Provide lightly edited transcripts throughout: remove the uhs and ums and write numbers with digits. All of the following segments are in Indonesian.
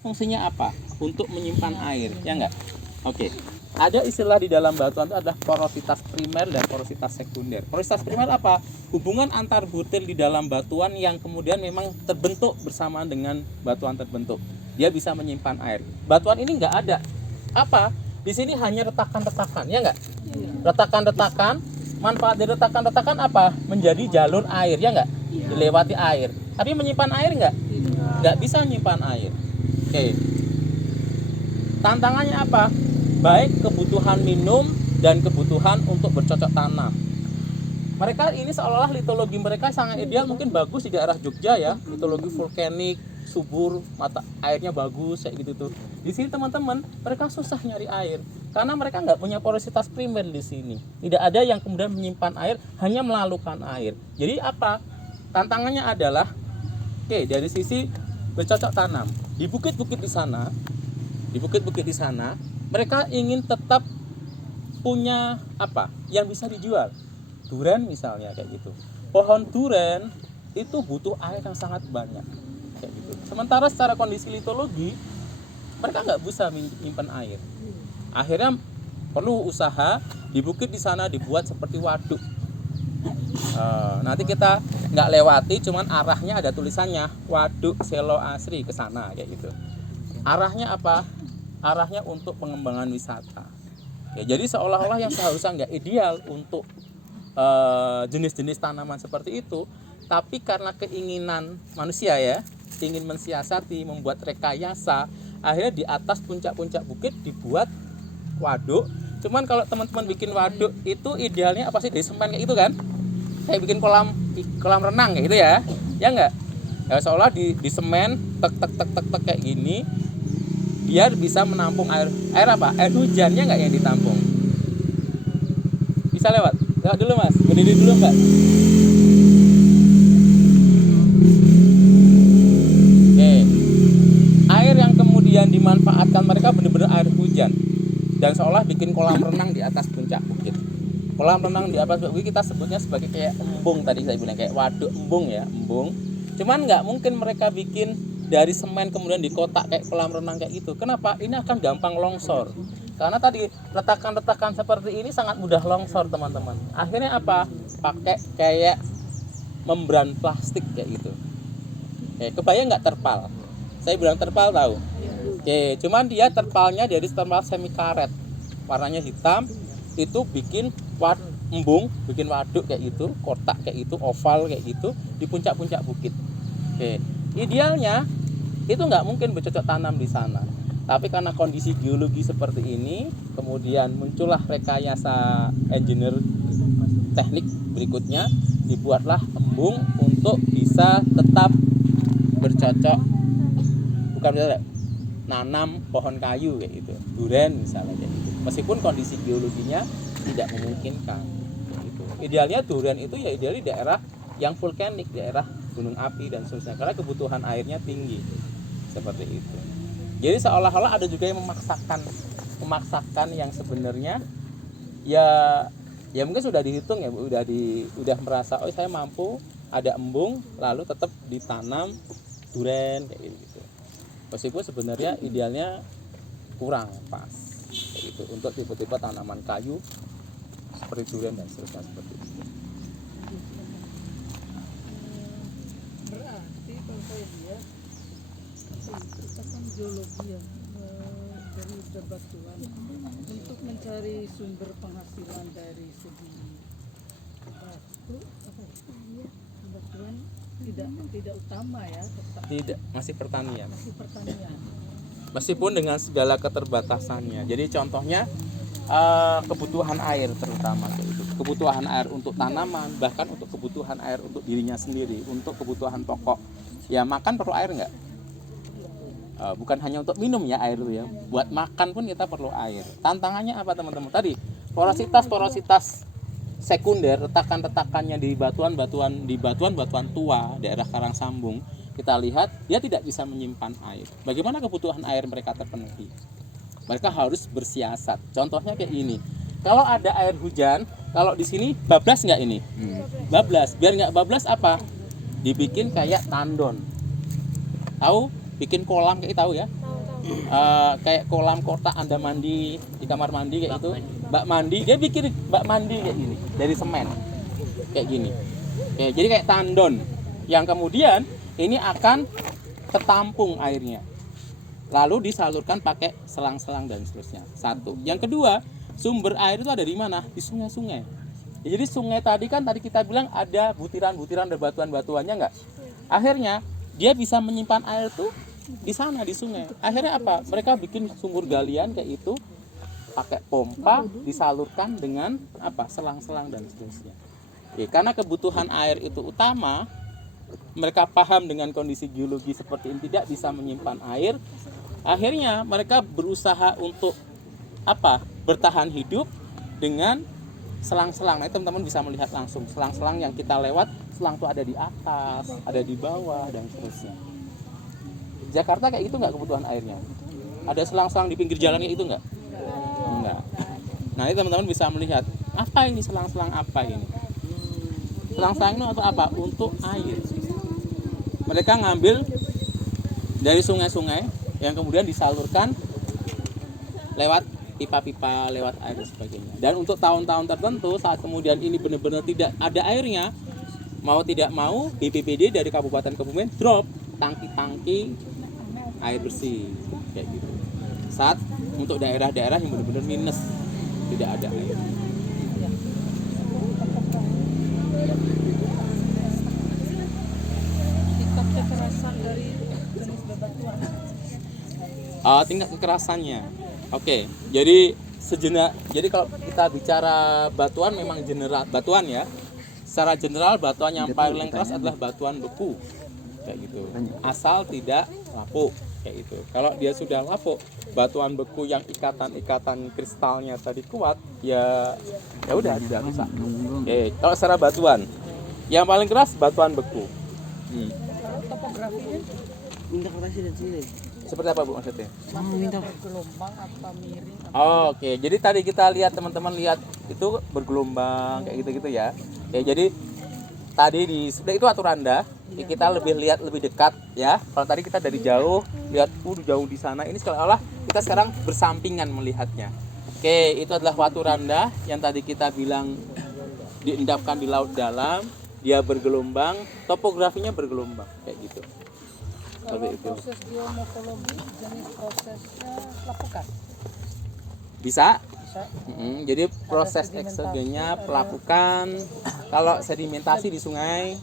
fungsinya apa? Untuk menyimpan air, ya enggak? Oke. Ada istilah di dalam batuan itu adalah porositas primer dan porositas sekunder. Porositas primer apa? Hubungan antar butir di dalam batuan yang kemudian memang terbentuk bersamaan dengan batuan terbentuk. Dia bisa menyimpan air. Batuan ini enggak ada apa? Di sini hanya retakan-retakan, ya enggak? Retakan-retakan. Manfaat dari retakan-retakan apa? Menjadi jalur air, ya enggak? Dilewati air. Tapi menyimpan air enggak? Enggak bisa menyimpan air. Oke. Tantangannya apa? Baik kebutuhan minum dan kebutuhan untuk bercocok tanam. Mereka ini seolah-olah litologi mereka sangat ideal, mungkin bagus di daerah Jogja ya, litologi vulkanik, subur, mata airnya bagus kayak gitu tuh. Di sini teman-teman, mereka susah nyari air karena mereka nggak punya porositas primer di sini. Tidak ada yang kemudian menyimpan air, hanya melalukan air. Jadi apa? Tantangannya adalah, oke, dari sisi bercocok tanam di bukit-bukit di sana, mereka ingin tetap punya apa yang bisa dijual. Duren misalnya kayak gitu. Pohon duren itu butuh air yang sangat banyak kayak gitu. Sementara secara kondisi litologi mereka nggak bisa menyimpan air. Akhirnya perlu usaha di bukit di sana dibuat seperti waduk. Nanti kita nggak lewati, cuman arahnya ada tulisannya Waduk Selo Asri ke sana kayak gitu. Arahnya apa? Arahnya untuk pengembangan wisata. Ya, jadi seolah-olah yang seharusnya nggak ideal untuk jenis-jenis tanaman seperti itu, tapi karena keinginan manusia ya, ingin mensiasati, membuat rekayasa, akhirnya di atas puncak-puncak bukit dibuat waduk. Cuman kalau teman-teman bikin waduk itu idealnya apa sih? Dari semen kayak itu kan? Kayak bikin kolam renang kayak gitu ya. Ya enggak? Ya seolah di semen tek kayak gini. Biar bisa menampung air apa? Air hujannya nggak yang ditampung? Bisa lewat dulu mas, berdiri dulu mbak. Oke, air yang kemudian dimanfaatkan mereka benar-benar air hujan dan seolah bikin kolam renang di atas puncak bukit. Kolam renang di atas bukit kita sebutnya sebagai kayak embung tadi saya bilang, kayak waduk embung ya, embung. Cuman nggak mungkin mereka bikin dari semen kemudian di kotak kayak kolam renang kayak gitu. Kenapa? Ini akan gampang longsor. Karena tadi retakan-retakan seperti ini sangat mudah longsor teman-teman. Akhirnya apa? Pakai kayak membran plastik kayak gitu. Kebayang nggak terpal? Saya bilang terpal tahu? Cuman dia terpalnya dari terpal semi karet. Warnanya hitam. Itu bikin embung, bikin waduk kayak gitu, kotak kayak gitu, oval kayak gitu di puncak-puncak bukit. Idealnya itu nggak mungkin bercocok tanam di sana, tapi karena kondisi geologi seperti ini, kemudian muncullah rekayasa engineer teknik berikutnya, dibuatlah embung untuk bisa tetap bercocok, bukan misalnya nanam pohon kayu kayak gitu, duren misalnya kayak gitu, meskipun kondisi geologinya tidak memungkinkan gitu. Idealnya duren itu ya ideal di daerah yang vulkanik, daerah gunung api dan seterusnya, karena kebutuhan airnya tinggi seperti itu. Jadi seolah-olah ada juga yang memaksakan yang sebenarnya ya mungkin sudah dihitung ya, udah merasa oh saya mampu ada embung lalu tetap ditanam duren kayak gitu. Meskipun sebenarnya idealnya kurang pas kayak gitu untuk tipe-tipe tanaman kayu seperti duren dan seterusnya seperti itu. Berarti kalau saya lihat kita kan geologi ya, dari bebatuan untuk mencari sumber penghasilan dari segi batu bebatuan tidak utama ya, Tidak, masih pertanian. Meskipun dengan segala keterbatasannya. Jadi contohnya kebutuhan air terutama itu. Kebutuhan air untuk tanaman, bahkan untuk kebutuhan air untuk dirinya sendiri, untuk kebutuhan pokok. Ya makan perlu air enggak? Bukan hanya untuk minum ya air itu ya. Buat makan pun kita perlu air. Tantangannya apa teman-teman? Tadi porositas sekunder, retakan-retakannya di batuan tua daerah Karangsambung, kita lihat dia tidak bisa menyimpan air. Bagaimana kebutuhan air mereka terpenuhi? Mereka harus bersiasat. Contohnya kayak ini. Kalau ada air hujan, kalau di sini bablas nggak ini? Bablas. Biar nggak bablas apa? Dibikin kayak tandon. Tahu? Bikin kolam kayak tahu ya? kayak kolam kotak Anda mandi di kamar mandi kayak gitu, bak mandi, dia bikin bak mandi kayak gini dari semen kayak gini. Oke, jadi kayak tandon yang kemudian ini akan ketampung airnya, lalu disalurkan pakai selang-selang dan seterusnya. Satu. Yang kedua, sumber air itu ada di mana? Di sungai-sungai. Jadi sungai tadi kita bilang ada butiran-butiran dan batuan-batuannya nggak? Akhirnya dia bisa menyimpan air tuh di sana di sungai. Akhirnya apa? Mereka bikin sumur galian kayak itu, pakai pompa, disalurkan dengan apa? Selang-selang dan seterusnya. Oke, karena kebutuhan air itu utama, mereka paham dengan kondisi geologi seperti ini tidak bisa menyimpan air. Akhirnya mereka berusaha untuk apa? Bertahan hidup dengan selang-selang. Nah, teman-teman bisa melihat langsung selang-selang yang kita lewat, selang itu ada di atas, ada di bawah dan seterusnya. Jakarta kayak gitu nggak kebutuhan airnya? Ada selang-selang di pinggir jalannya itu nggak? Enggak. Nah, ini teman-teman bisa melihat apa ini selang-selang apa ini? Selang-selang itu untuk apa? Untuk air. Mereka ngambil dari sungai-sungai yang kemudian disalurkan lewat pipa-pipa, lewat air dan sebagainya. Dan untuk tahun-tahun tertentu saat kemudian ini benar-benar tidak ada airnya, mau tidak mau BPBD dari Kabupaten Kebumen drop tangki-tangki air bersih kayak gitu. Saat untuk daerah-daerah yang benar-benar minus, tidak ada air. Tingkat kekerasan dari jenis bebatuan. Tingkat kekerasannya. Oke, jadi sejenak. Jadi kalau kita bicara batuan memang general batuan ya. Secara general batuan yang paling keras adalah batuan beku. Kayak gitu. Asal tidak lapuk kayak gitu. Kalau dia sudah lapuk, batuan beku yang ikatan-ikatan kristalnya tadi kuat, ya udah tidak bisa. Oke, kalau secara batuan yang paling keras batuan beku. Kalau topografinya Minta ke presiden sini. Seperti apa Bu maksudnya? Minta. bergelombang apa miring? Oke, jadi tadi kita lihat teman-teman lihat itu bergelombang kayak gitu-gitu ya. Oke, jadi tadi itu aturanda. Kita lebih lihat lebih dekat ya. Kalau tadi kita dari jauh lihat jauh di sana, ini seolah-olah kita sekarang bersampingan melihatnya. Oke, itu adalah waturanda yang tadi kita bilang diendapkan di laut dalam, dia bergelombang, topografinya bergelombang kayak gitu. Kalau proses geomorfologi jenis prosesnya lakukan. Bisa. Bisa. Jadi proses eksogennya pelapukan. Kalau sedimentasi di sungai,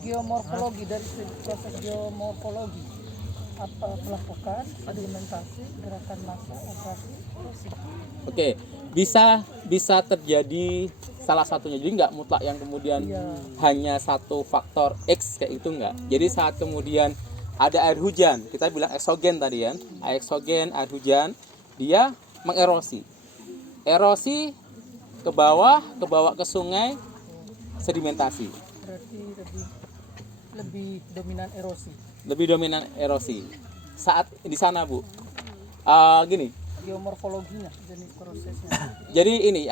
Geomorfologi dari proses geomorfologi apa pelapukan, sedimentasi, gerakan massa, abrasi, erosif. oke, bisa terjadi salah satunya. Jadi nggak mutlak yang kemudian hanya satu faktor X kayak itu nggak. Jadi saat kemudian ada air hujan, kita bilang eksogen tadi kan, eksogen air hujan, dia mengerosi, erosi ke bawah ke sungai, sedimentasi. Berarti lebih dominan erosi. Lebih dominan erosi. Saat di sana Bu, gini. Geomorfologinya jenis prosesnya. Jadi ini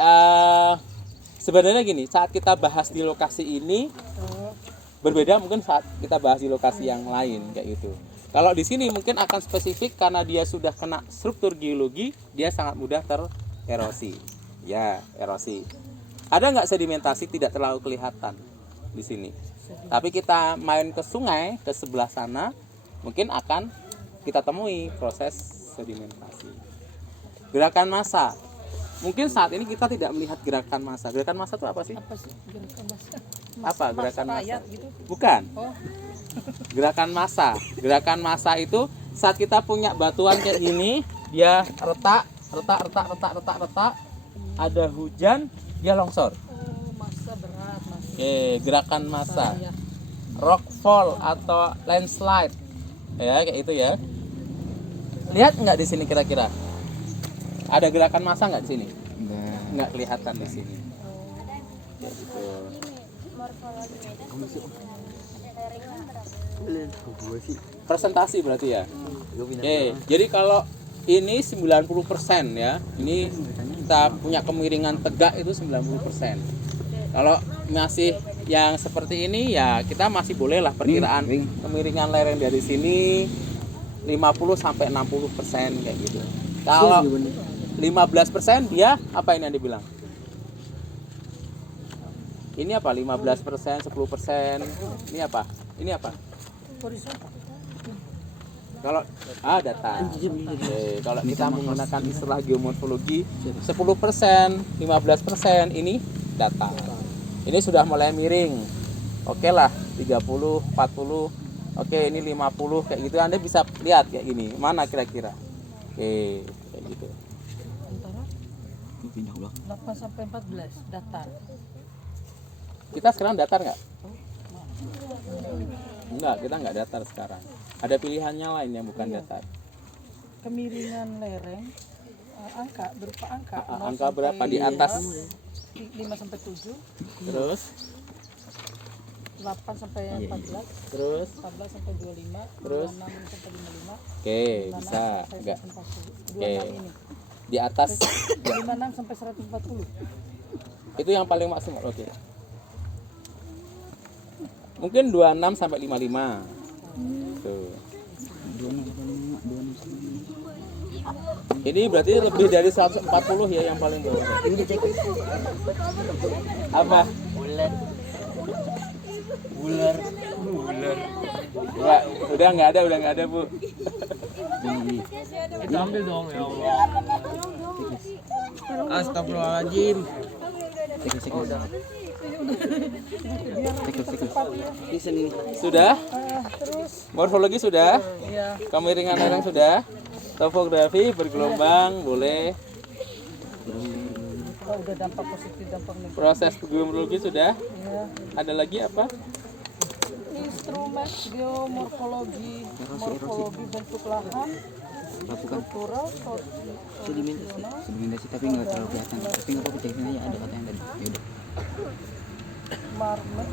sebenarnya gini, saat kita bahas di lokasi ini berbeda mungkin saat kita bahas di lokasi yang lain kayak gitu. Kalau di sini mungkin akan spesifik karena dia sudah kena struktur geologi, dia sangat mudah tererosi. Ya, erosi. Ada nggak sedimentasi tidak terlalu kelihatan di sini. Tapi kita main ke sungai ke sebelah sana, mungkin akan kita temui proses sedimentasi. Gerakan massa. Mungkin saat ini kita tidak melihat gerakan massa. Gerakan massa itu apa sih? Apa sih gerakan massa? Apa gerakan massa? Rakyat gitu. Bukan. Oh, Gerakan massa. Gerakan massa itu saat kita punya batuan kayak gini, dia retak, ada hujan, dia longsor. massa berat, massa. Oke, gerakan massa. Ya. Rockfall atau landslide. Ya, kayak itu ya. Lihat nggak di sini kira-kira? Ada gerakan massa nggak di sini? Nggak kelihatan di sini. Ya, gitu. Presentasi berarti ya. Oke, jadi kalau ini 90% ya. Ini kita punya kemiringan tegak itu 90%. Kalau masih yang seperti ini ya kita masih boleh lah perkiraan kemiringan lereng dari sini 50 sampai 60% kayak gitu. Kalau 15% dia apa ini yang dibilang? Ini apa? 15%, 10%. Ini apa? Ini apa? Horizontal. Kalau data. Oke, kalau kita menggunakan istilah geomorfologi 10%, 15% ini data. Ini sudah mulai miring. Oke lah, 30, 40. Oke, ini 50 kayak gitu. Anda bisa lihat kayak gini. Mana kira-kira? Oke, kayak gitu. Antara 8 sampai 14 datar. Kita sekarang datar nggak? Enggak, kita nggak datar sekarang. Ada pilihannya lain yang bukan datar. Kemiringan lereng angka berupa angka. Angka berapa di atas? 5 sampai 7, Terus, 8 sampai 14, terus. 14 sampai 25, Terus? 26 sampai 55, Oke, 56 bisa. sampai Enggak. 140. Oke. 26 ini. Di atas 56 sampai 140. itu yang paling maksimal. Oke. Mungkin 26 sampai 55. Tuh. Ini berarti lebih dari 140 ya yang paling bawah. Apa? Ular. Enggak, udah nggak ada, Bu. Ambil dong ya Allah. Astagfirullahaladzim. Ini seni. Sudah? Terus Morfologi sudah? ya Kemiringan lereng sudah? Topografi bergelombang boleh? udah dampak positif, dampak negatif. Proses geomorfologi sudah? Ya, Ada lagi apa? instrumen geomorfologi, morfologi bentuk lahan, struktural, Sedimentasi tapi nggak terlalu kelihatan. Tapi nggak apa-apa, cekin aja ada kata yang tadi. Yaudah. marmer,